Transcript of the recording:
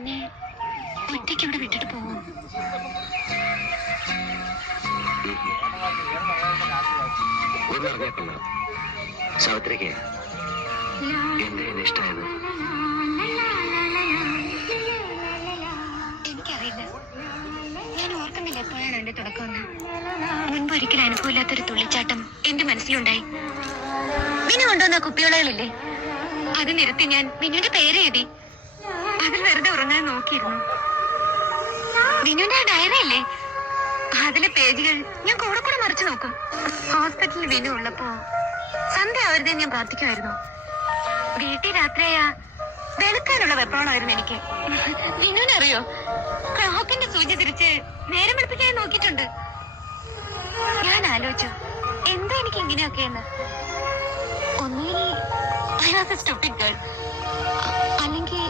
എന്നെ ഒറ്റയ്ക്ക് ഇവിടെ വിട്ടിട്ട് പോവും? ഒന്നറിഞ്ഞേക്കൊള്ളാം സാവിത്രിക്ക് എന്റെ ഇഷ്ടമായത്. എനിക്കറിയില്ല, ഞാൻ ഓർക്കുന്നില്ല എപ്പോഴാണ് എന്റെ തുടക്കമെന്ന്. മുൻപ് ഒരിക്കലും അനുഭവമില്ലാത്തൊരു തുള്ളിച്ചാട്ടം എന്റെ മനസ്സിലുണ്ടായി. വിനു കൊണ്ടുവന്ന കുപ്പിയോളകളില്ലേ, അത് നിരത്തി ഞാൻ വിനുവിന്റെ പേര് എഴുതി. അതിൽ വെറുതെ ഉറങ്ങാൻ നോക്കിയിരുന്നു. വിനുവിന്റെ ആ ഡയറി അല്ലേ, അതിലെ പേജുകൾ ഞാൻ കൂടെ കൂടെ മറിച്ചു നോക്കും. ഹോസ്പിറ്റലിൽ വിനു ഉള്ളപ്പോ സന്ധ്യ ആവരുതേ ഞാൻ പ്രാർത്ഥിക്കുമായിരുന്നു. വീട്ടിൽ രാത്രിയായ വെളുക്കാനുള്ള വെപ്രോളായിരുന്നു എനിക്ക്. വിനുവിനറിയോ, ക്ലോക്കിന്റെ സൂചി തിരിച്ച് നേരം വെളുപ്പിക്കാൻ നോക്കിയിട്ടുണ്ട്. ഞാൻ ആലോചിച്ചു, എന്താ എനിക്ക് ഇങ്ങനെയൊക്കെയെന്ന്. ഒന്നുകിൽ I was a stupid girl, അല്ലെങ്കിൽ